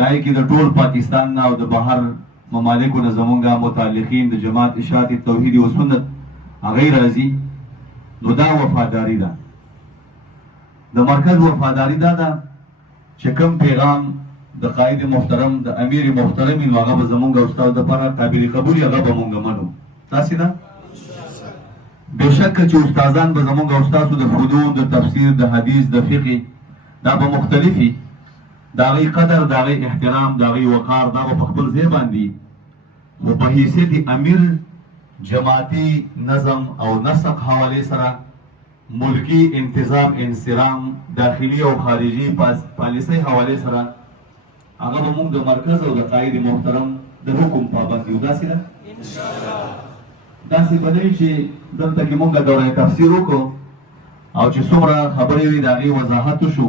دای کې د ټول پاکستان نه او د بهر ممالکو نه زمونږه متعلقین د جماعت اشاعت توحید و سنت هغه راځي. نو دا وفاداری ده، د مرکز وفاداری دا ده چې کوم پیغام د قائد محترم د امیر محترم نو هغه به زمونږ استاد لپاره قابل قبول هغه به مونږ منو. تاسې ده بېشکه چې استادان به زمونږ استادو د فنون د تفسیر د حدیث د فقه دا به مختلفي د هغې قدر د هغې احترام د هغې وقار دا به په خپل ځای باندې خو په حیثیت امیر جماعتي نظم او نسق حوالې سره ملکی انتظام انصرام داخلي او خارجي پالیسۍ حوالې سره هغه به موږ د مرکز او د قائد محترم د حکم پابند یو. داسې ده داسې به نه وي چې دلته کې موږ دوره تفسیر وکړو او چې څومره خبرې وي د هغې وضاحت وشو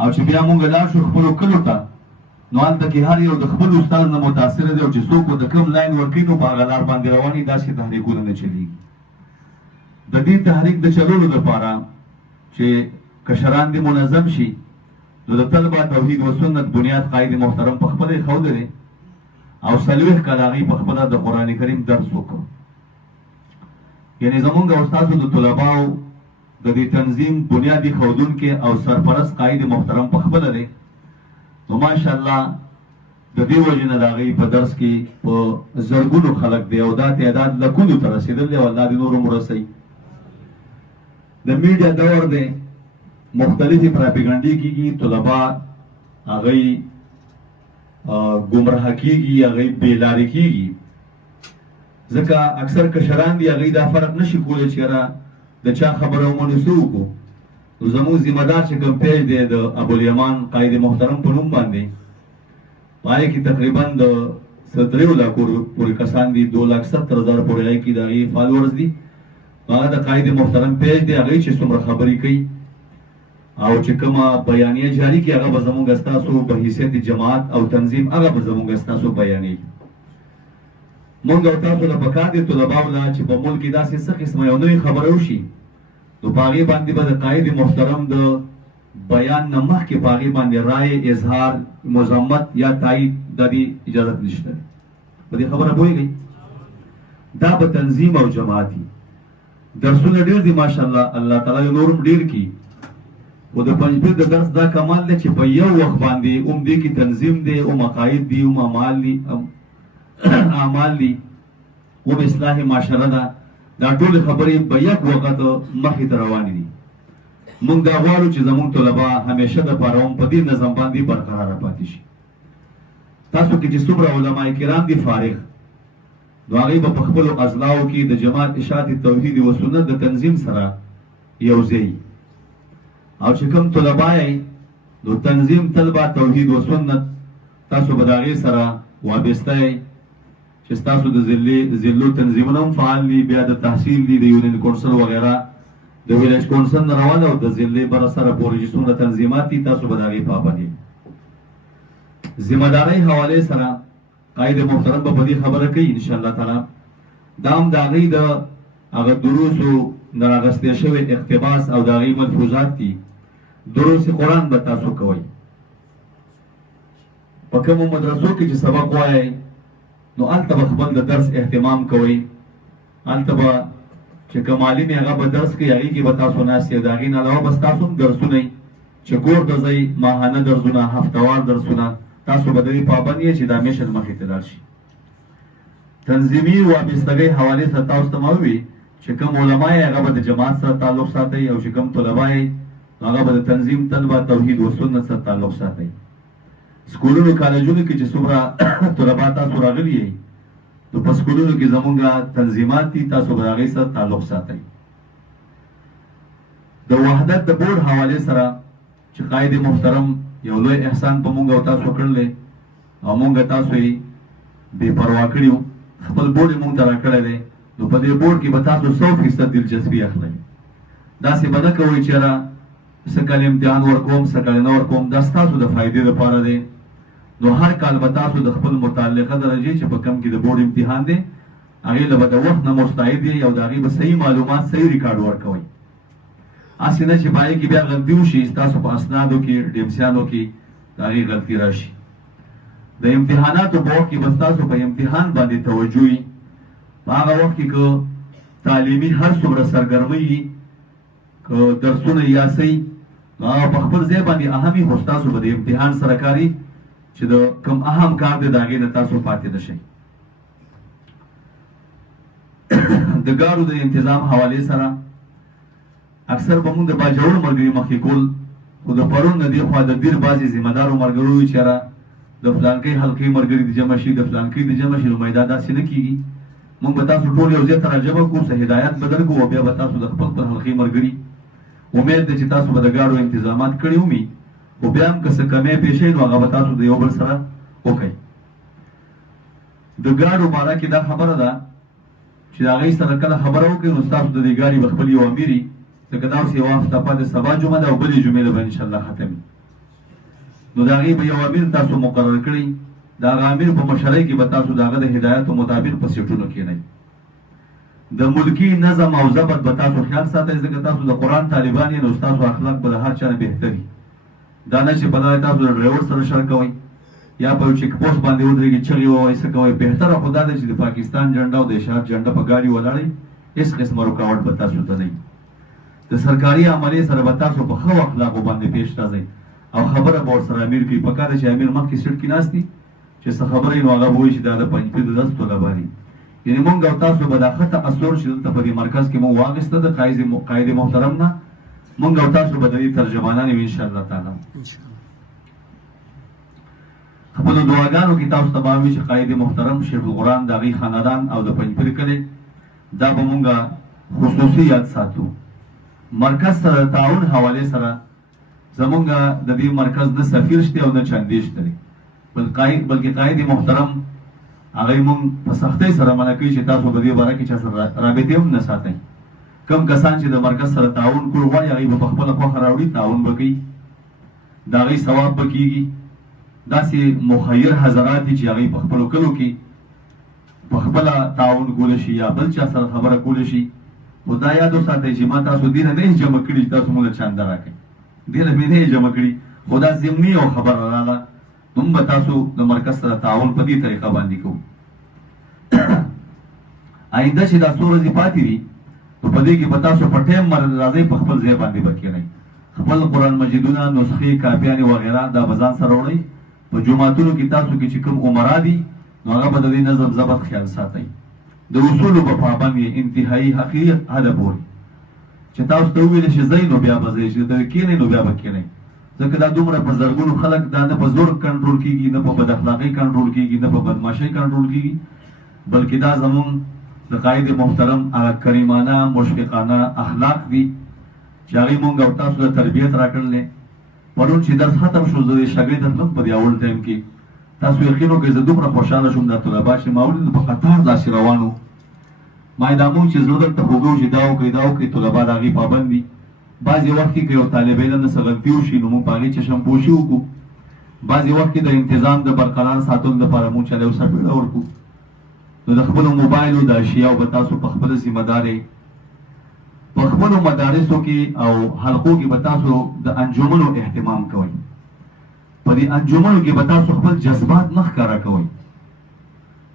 او چې بیا مونږ لاړ شو خپلو کلو ته نو هلته کې هر یو د خپل استاد نه متاثره دی او چې څوک د کوم لاین ورکوي نو په هغه لار باندې روان وي. داسې تحریکونه نه چلېږي. د دې تحریک د چلولو لپاره چې کشران دې منظم شي نو د طلبه توحید و سنت بنیاد قائد محترم په خپله یې ښودلی او 40 کاله هغې په خپله د قرآن کریم درس وکړو. یعنې زمونږ استادو د طلباو د دې تنظیم بنیادی ښودونکي او سرپرست قائد محترم په خپله دی. نو ماشاءالله د دې وجې نه د هغې په درس کې په زرګونو خلک دی او دا تعداد لکونو ته رسېدل دی او الله دې نور هم ورسوي. د میډیا دور دی، مختلفې پراپیګنډې کېږي، طلبا هغې ګمراه کېږي، هغې بېلارې کېږي. ځکه اکثر کشران دي هغې دا فرق نشي کولی چې یاره د چا خبره ومنو څه وکړو. نو زموږ ذمه دار چې کوم پیج دی د ابوالیمان قائد محترم په نوم باندې په هغې کې تقریبا د 3 لکو پورې کسان دي، 2,70,000 پورې هغې کې د هغې فالوورز دي. هغه د قائد محترم پیج دی، هغې چې څومره خبرې کوي او چې کومه بیانیه جاري کړي هغه به زموږ ستاسو په حیثیت جماعت او تنظیم هغه به زموږ ستاسو بیانیږي. مونږ او تاسو له پکار دي طلباو له چې په ملک کې داسې څه قسمه یو نوې خبره وشي نو په هغې باندې به د قائد محترم د بیان نه مخکې په هغې باندې رایې اظهار مذمت یا تایید د دې اجازت نشته. په دې خبره پوهېږئ؟ دا به تنظیم او جماعتي درسونه ډېر دي ماشاءالله، الله تعالی نور هم ډېر کړي. خو د پنجپیر د درس دا کمال دی چې په یو وخت باندې هم دې کې تنظیم دی، هم عقاید دي، هم اعمال دي، هم اصلاح معاشره ده. دا ټولې خبرې په یک وخت مخې ته روانې دي. موږ دا غواړو چې زموږ طلبا همیشه دپاره هم په دې نظم باندې برقراره پاتې شي. تاسو کې چې څومره علما کرام دي فارغ نو هغې به په خپلو اضلاعو کې د جماعت اشاعت توحید و سنت د تنظیم سره یو ځای او چې کوم طلبا یې نو تنظیم طلبه توحید و سنت تاسو به د هغې سره وابسته یې چې ستاسو د ضلعو تنظیمونه هم فعال دي، بیا د تحصیل دي، د یونین کونسل وغیره د ویلیج کونسل نه روانه او د ضلعې بره سره پورې چې څومره تنظیمات دي تاسو به د هغې پابند یې. ذمه دارۍ حوالې سره قائد محترم به په دې خبره کوي انشاءالله تعالی. دا هم د هغې د هغه دروسو نه راغستې شوی اقتباس او د هغې ملفوظات دي. دروس قرآن به تاسو کوئ په کومو مدرسو کې چې سبق وایئ نو هلته به خپل د درس اهتمام کوئ. هلته به چې کوم عالم یې هغه به درس کوي هغې کې به تاسو ناست یې. د هغې نه علاوه به ستاسو هم درسونه یي چې کور ته ځئ ماهانه درسونه هفتوار درسونه تاسو به د دې پابند یې چې دا میشن مخې ته لاړ شي. تنظیمي وابستګۍ حوالې سره تاسو ته ما ووي چې کوم علما یې هغه به د جماعت سره تعلق ساتئ او چې کوم طلبا یې هغه به د تنظیم طلبه توحید و سنت سره تعلق ساتئ. سکولونو کالجونو کې چې څومره طلبا تاسو راغلي یئ نو په سکولونو کې زمونږ تنظیمات دي، تاسو به د هغې سره تعلق ساتئ. د وحدت د بورډ حوالې سره چې قائد محترم یو لوی احسان په مونږ او تاسو کړلی او مونږ تاسو یې بې پروا کړي وو، خپل بورډ یې مونږ ته راکړی دی. نو په دې بورډ کې به تاسو 100% دلچسپي اخلئ. داسې به نه کوئ چې یاره څه کال امتحان ورکوم څه کال نه ورکوم. دا ستاسو د فایدې لپاره دی. نو هر کال به تاسو د خپل متعلقه درجې چې په کم کې د بورډ امتحان دی هغې له به د وخت نه مستعد یې او د هغې به صحیح معلومات صحیح ریکارډ ورکوئ. هسې نه چې په هغې کې بیا غلطي وشي ستاسو په اسنادو کې ډیمسیانو کې د هغې غلطي راشي. د امتحاناتو په وخت کې به ستاسو په امتحان باندې توجه وي. په هغه وخت کې که تعلیمي هر څومره سرګرمۍ وي، که درسونه یاسئ، نو هغه په خپل ځای باندې اهم وي، خو ستاسو به د امتحان سره کار وي چې د کوم اهم کار دی د هغې نه تاسو پاتې نه شئ. د ګاډو د انتظام حوالې سره اکثر به مونږ د باجوړ ملګري مخکې کول، خو د پرون نه دې خوا د دیر بعضې ذمهدارو ملګرو وي چې یاره د فلانکۍ حلقې ملګري د جمع شي، د فلانکۍ د جمع شي، نو دا داسې نه کېږي. مونږ به تاسو ټول یو ځای ته راجمع کړو، څه هدایت به درکړو، او بیا به تاسو د خپل خپل حلقې ملګري، امید دی چې تاسو به د ګاډو انتظامات کړي ومي، خو بیا هم که څه کمی پیښ شي نو هغه به تاسو د یو بل سره وکړئ. د ګاډو باره کې دا خبره ده چې د هغې سره کله خبره وکړئ نو ستاسو د دې ګاډي به خپل یو امیر وي، ځکه دا اوس یوه هفته پاتې سبا جمعه ده او بلې جمعې ده به انشاءالله ختم وي. نو د هغې به یو امیر تاسو مقرر کړئ، د هغه امیر په مشرۍ کې به تاسو د هغه د هدایاتو مطابق په سیټونو کښېنئ. د ملکي نظم او ضبط به تاسو خیال ساتئ، ځکه تاسو د قرآن طالبان یې، نو ستاسو اخلاق به د هر چا نه بهتر وي. دا نه چې په دغه تاسو د ډرایور سره شر کوئ یا په یو چیک پوسټ باندې ودرېږي چغې ووایئ څه کوئ. بهتره خو دا دی چې د پاکستان جنډه او د اشاعت جنډه په ګاډي ولاړئ، هېڅ قسمه رکاوټ به تاسو ته نه وي. د سرکاري عملې سره به تاسو په ښه اخلاقو باندې پیش راځئ او خبره به ورسره امیر کوي. پکار دی چې امیر مخکې سیټ کې ناست دي، چې څه خبره وي نو هغه به وایي چې دا د پنجپیر د 10 طلبا دي. یعنې مونږ او تاسو به دا ښه تاثر چې دلته په دې مرکز کې مونږ واخیسته د قاید محترم نه، مونږ او تاسو به د دې ترجمانان یو انشاءالله تعالی. خپلو دعاګانو کې تاسو ته به وي چې قاید محترم شیخ القرآن د هغې خاندان او د پنجپیر کلی دا به مونږ خصوصي یاد ساتو. مرکز سره د تعاون حوالې سره زمونږ د دې مرکز نه سفیر شته او نه چندې شته، بلکې قاید محترم هغه مونږ په سختۍ سره منع کوي چې تاسو په دې باره کې چا سره رابطې هم نه ساتئ. کم کسان چې د مرکز سره تعاون کول غواړي هغوی به په خپله خوښه راوړي، تعاون به کوي، د هغوی ثواب به کېږي. داسې مخیر حضرات دي چې هغوی په خپلو کلو کې په خپله تعاون کولی شي یا بل چا سره خبره کولی شي. خو دا یاد وساتئ چې ما تاسو دې نه نه جمع کړي چې تاسو موږ له چانده راکړئ، دې نه مې نه جمع کړي، خو دا ضمني یو خبره راغله، نو به تاسو د مرکز سره تعاون په دې طریقه باندې کوو. آینده چې دا څو ورځې پاتې وي نو په دې کې به تاسو په ټایم راځئ، په خپل ځای باندې به کښېنئ، خپل قرآن مجیدونه، نسخې، کاپیانې وغیره دا به ځان سره وړئ. په جوماتونو کې تاسو کې چې کوم عمرا دي نو هغه به د دې نظم ضبط خیال ساتئ. د اصولو په پابند یې انتهایي حقیقي حده پورې چې تاسو ته وویل شي ځئ نو بیا به ځئ، چې ته کښېنئ نو بیا به کښېنئ. ځکه دا دومره په زرګونو خلک دا نه په زور کنټرول کېږي، نه په بد اخلاقۍ کنټرول کېږي، نه په بدماشۍ کنټرول کېږي، بلکې دا زمونږ د قاید محترم هغه کریمانه مشفقانه اخلاق دي چې هغې مونږ او تاسو ته تربیت راکړلی. پرون چې درس ختم شو زه د شګۍ درتلم په دې اول ټایم کې، تاسو یقین وکړئ زه دومره خوشحاله شوم دا طلبا چې ما ولیدل په قطار داسې روان وو. ما یې دا مونږ چې زړه درته خوږو چې دا وکړئ دا وکړئ، طلبا د هغې پابند دي. بعضې وخت کې که یو طالب علم نه څه غلطي وشي نو مونږ په هغې چشمپوشي وکړو. بعضې وخت کې د انتظام د برقرار ساتلو دپاره مونږ چاله یو سربېړه ورکړو. نو د خپلو موبایلو د اشیاو به تاسو په خپله ذمه دارئ، په خپلو مدارسو کې او حلقو کې به تاسو د انجمنو اهتمام کوئ. په دې انجمنو کې به تاسو خپل جذبات نه ښکاره کوئ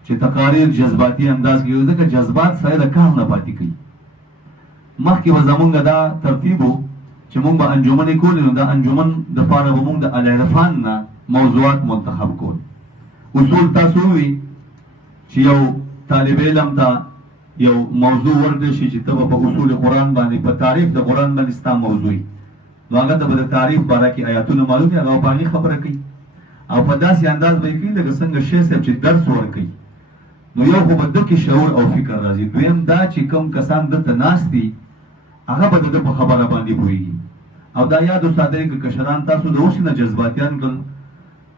چې تقاریر جذباتي انداز کې، ځکه جذبات سره د کار نه پاتې کوي. مخکې به زمونږ دا ترتیب و چې مونږ به انجمنې کولې، نو دا انجمن دپاره به مونږ د العرفان نه موضوعات منتخب کول. اصول تاسو ووي چې یو طالب علم ته یو موضوع ورکړل شي چې ته به په اصول قرآن باندې په تعریف د قرآن باندې ستا موضوع وي، نو هغه ته به د تعریف باره کې آیاتونه معلوم وي، هغه په هغې خبره کوي او په داسې انداز به یې کوي لکه څنګه شیخ صاحب چې درس ورکوي. نو یو خو به ده کې شعور او فکر راځي، دویم دا چې کوم کسان دلته ناست دي هغه به د ده په خبره باندې پوهېږي. او دا یاد وساتئ که کشران تاسو د اوس نه جذباتیان کړل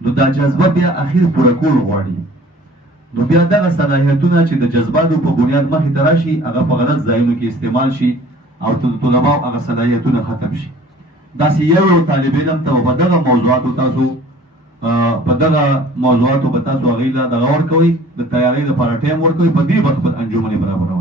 نو دا جذبه بیا اخر پوره کول غواړي، نو بیا دغه صلاحیتونه چې د جذباتو په بنیاد مخې ته راشي هغه په غلط ځایونو کې استعمال شي او طلباو هغه صلاحیتونه ختم شي. داسې یو طالب علم ته په دغه موضوعاتو تاسو په دغه موضوعاتو به تاسو هغوی له دغه ورکوئ، د تیارۍ لپاره ټایم ورکوئ، په دې به خپل انجمنې برابروئ.